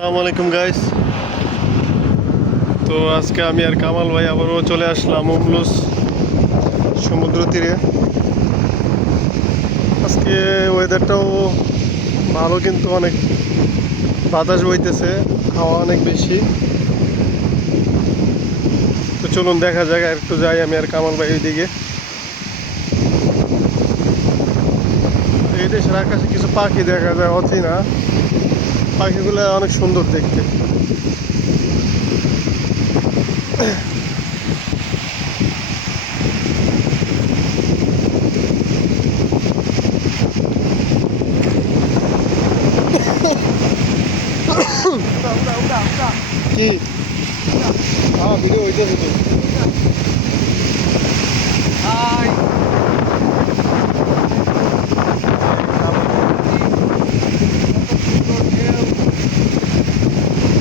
আসসালামু আলাইকুম গাইস তো আজকে আমি আর কামাল ভাই আবারও চলে আসলাম উমলুস সমুদ্র তীরে। আজকে ওয়েদারটাও ভালো কিন্তু অনেক বাতাস বইতেছে, হাওয়া অনেক বেশি। তো চলুন দেখা যাক একটু যাই আমি আর কামাল ভাই ওইদিকে। এই দেশের আকাশে কিছু পাখি দেখা যায়, অচেনা। পাখিগুলো অনেক সুন্দর দেখতে। কি? হ্যাঁ ভিডিও হইতেছে তো।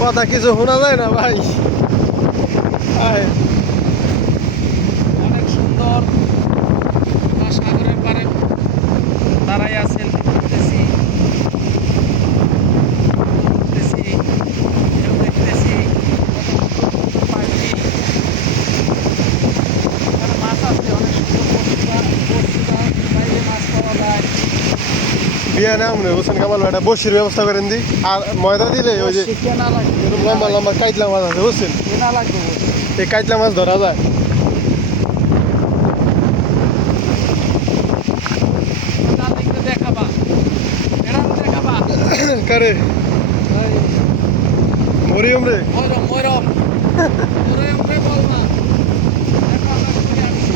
কথা কিছু শোনা যায় না ভাই আয়, অনেক সুন্দর আমরা সাগরের পারে দাঁড়াই আছেন দেখতেছি দেখতেছি ঢেউ দেখতেছি পাখি এখানে মাছ আছে অনেক সুন্দর বর্ষা বর্ষা বাইরে মাছ পাওয়া যায় বিয়া না মনে হোসেন কামাল ভাইটা বসির ব্যবস্থা করেন দি। আর ময়দা দিলে ওই যে লম্বা লম্বা কাইতলা মাছ আছে বুঝছেন। এই কাইতলা মাছ ধরা যায়। কারে? মরিয়ম রে। ময়রম ময়রম রে বল না দেখা না করে আসছি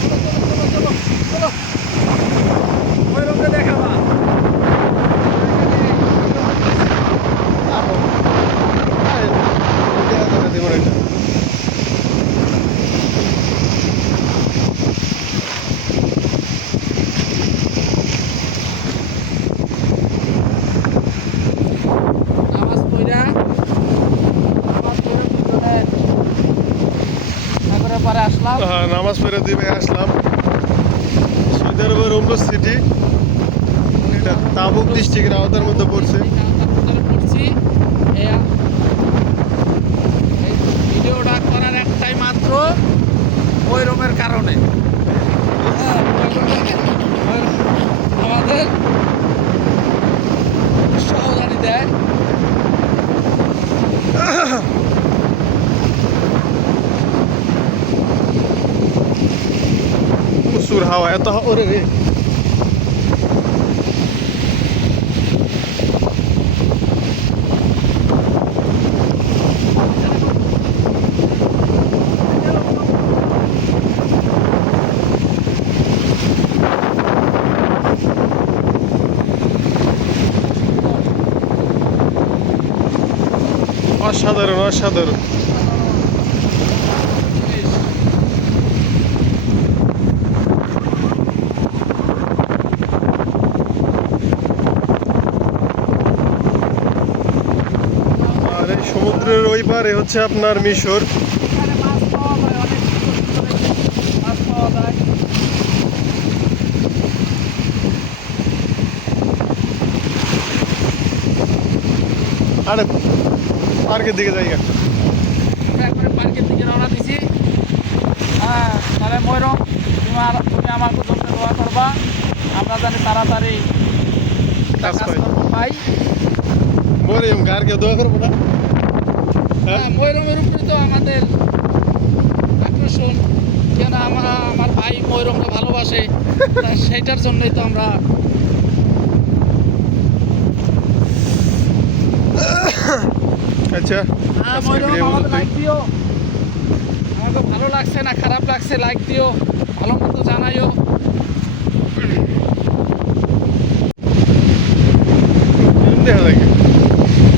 চলো চলো চলো চলো চলো ময়রম রে দেখাবা আয়, দেখা যাবে দেখুন একটা। নামাজ পড়া নামাজ পড়ে দুজনে সাগরের পরে আসলাম। হ্যাঁ নামাজ পড়ে দিবে আসলাম। সৌদি আরবের সিটি এটা তাবুক ডিস্ট্রিক্টের আওতার মধ্যে পড়ছে ভিতরে পড়ছি এই এই ভিডিওটা করার একটাই মাত্র ময়রমের কারণে হ্যাঁ, ময়রম আমাদের সহজানি দেয় প্রচুর হাওয়া এত হাওয়া ওরে রে অসাধারণ অসাধারণ আর এই সমুদ্রের ওই পারে হচ্ছে আপনার মিশর। আরে পার্কের দিকে যাই আমরা একবারে পার্কের দিকে রওনা দিছি। হ্যাঁ তাহলে ময়ূরম তোমার তুমি আমাকে জন্য দোয়া করবা। আমরা জানি তাড়াতাড়ি কাজ পাই। মরিয়ম কার কেউ দোয়া করব না। ময়ূরমের উপরে তো আমাদের আকর্ষণ। কেন আমার আমার ভাই ময়ূরমকে ভালোবাসে তা সেইটার জন্যই তো আমরা আচ্ছা হ্যাঁ ময়ূরম আমাকে লাইক দিও। আমাকে ভালো লাগছে না খারাপ লাগছে লাইক দিও। ভালো মতো জানাইও।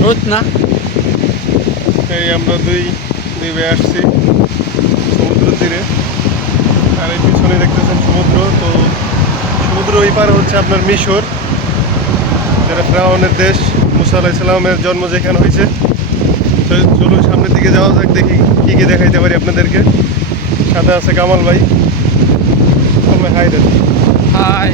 রোজ না? এই আমরা দুই ভাই আসছি সমুদ্র তীরে। আর এই পিছনে দেখতেছেন সমুদ্র। তো সমুদ্র ওই পারে হচ্ছে আপনার মিশর, যেটা ফ্রাউনের দেশ, মুসা আলাহ ইসলামের জন্ম যেখানে হয়েছে। তো চলুন সামনের দিকে যাওয়া যাক, দেখি কী কী দেখাইতে পারি আপনাদেরকে। সাথে আছে কামাল ভাই। কামাল ভাই হাই দেন হাই